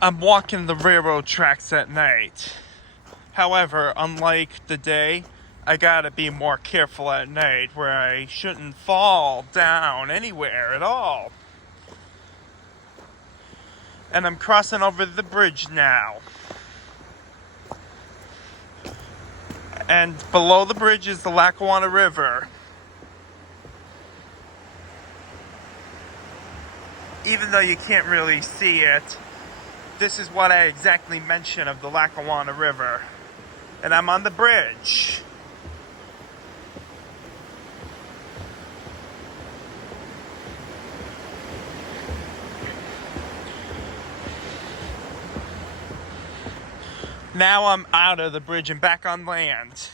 I'm walking the railroad tracks at night. However, unlike the day, I gotta be more careful at night where I shouldn't fall down anywhere at all. And I'm crossing over the bridge now. And below the bridge is the Lackawanna River. Even though you can't really see it, this is what I exactly mention of the Lackawanna River. And I'm on the bridge. Now I'm out of the bridge and back on land.